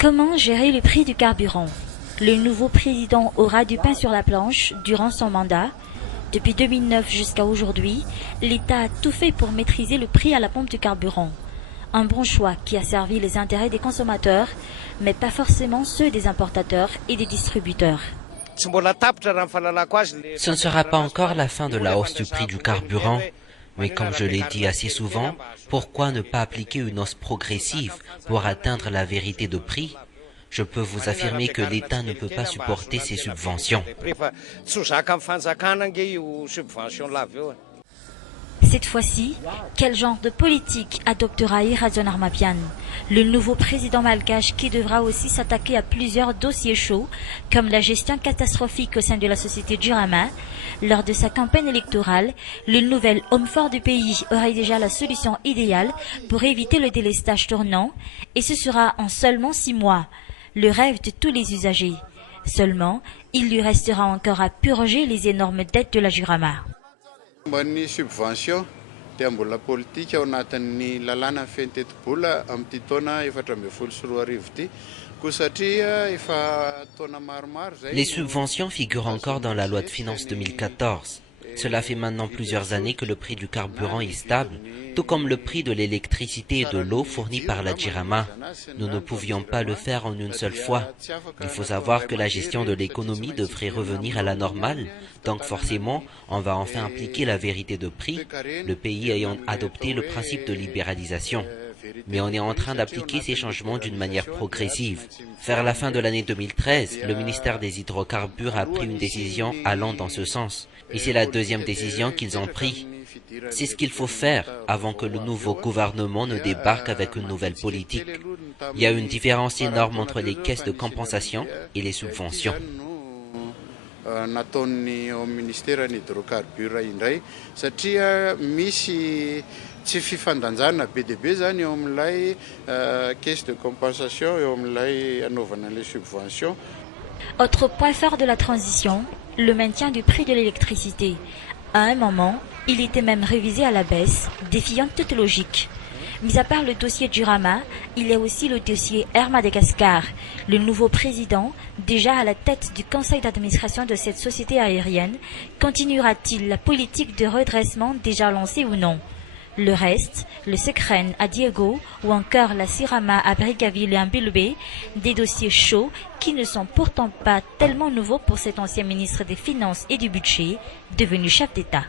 Comment gérer le prix du carburant? Le nouveau président aura du pain sur la planche durant son mandat. Depuis 2009 jusqu'à aujourd'hui, l'État a tout fait pour maîtriser le prix à la pompe du carburant. Un bon choix qui a servi les intérêts des consommateurs, mais pas forcément ceux des importateurs et des distributeurs. Ce ne sera pas encore la fin de la hausse du prix du carburant, mais comme je l'ai dit assez souvent, pourquoi ne pas appliquer une hausse progressive pour atteindre la vérité de prix? Je peux vous affirmer que l'État ne peut pas supporter ces subventions. Cette fois-ci, quel genre de politique adoptera Irazon Armapian, le nouveau président malgache qui devra aussi s'attaquer à plusieurs dossiers chauds, comme la gestion catastrophique au sein de la société Jirama? Lors de sa campagne électorale, le nouvel homme fort du pays aurait déjà la solution idéale pour éviter le délestage tournant, et ce sera en seulement 6 mois, le rêve de tous les usagers. Seulement, il lui restera encore à purger les énormes dettes de la Jirama. Ny subvention dia mbola politika ao anatin'ny lalàna fentetebola amin'ity taona 2024 ity ko satria efa taona maromaro zay. Les subventions figurent encore dans la loi de finances 2014. Cela fait maintenant plusieurs années que le prix du carburant est stable, tout comme le prix de l'électricité et de l'eau fournis par la Jirama. Nous ne pouvions pas le faire en une seule fois. Il faut savoir que la gestion de l'économie devrait revenir à la normale, donc forcément, on va enfin appliquer la vérité de prix, le pays ayant adopté le principe de libéralisation. Mais on est en train d'appliquer ces changements d'une manière progressive. Vers la fin de l'année 2013, le ministère des Hydrocarbures a pris une décision allant dans ce sens. Et c'est la deuxième décision qu'ils ont prise. C'est ce qu'il faut faire avant que le nouveau gouvernement ne débarque avec une nouvelle politique. Il y a une différence énorme entre les caisses de compensation et les subventions. Nataony ao ministère ny hydrocarbures indray satria misy tsy fifandanjana be dia be zany eo amin'ilay caisse de compensation eo amin'ilay anaovana les subventions. Autre point fort de la transition, le maintien du prix de l'électricité. À un moment, il était même révisé à la baisse, défiant toute logique. Mis à part le dossier Jirama, il y a aussi le dossier Air Madagascar. Le nouveau président, déjà à la tête du conseil d'administration de cette société aérienne, continuera-t-il la politique de redressement déjà lancée ou non? Le reste, le Secren à Diego ou encore la Sirama à Brigaville et Mbulbe, des dossiers chauds qui ne sont pourtant pas tellement nouveaux pour cet ancien ministre des Finances et du Budget, devenu chef d'État.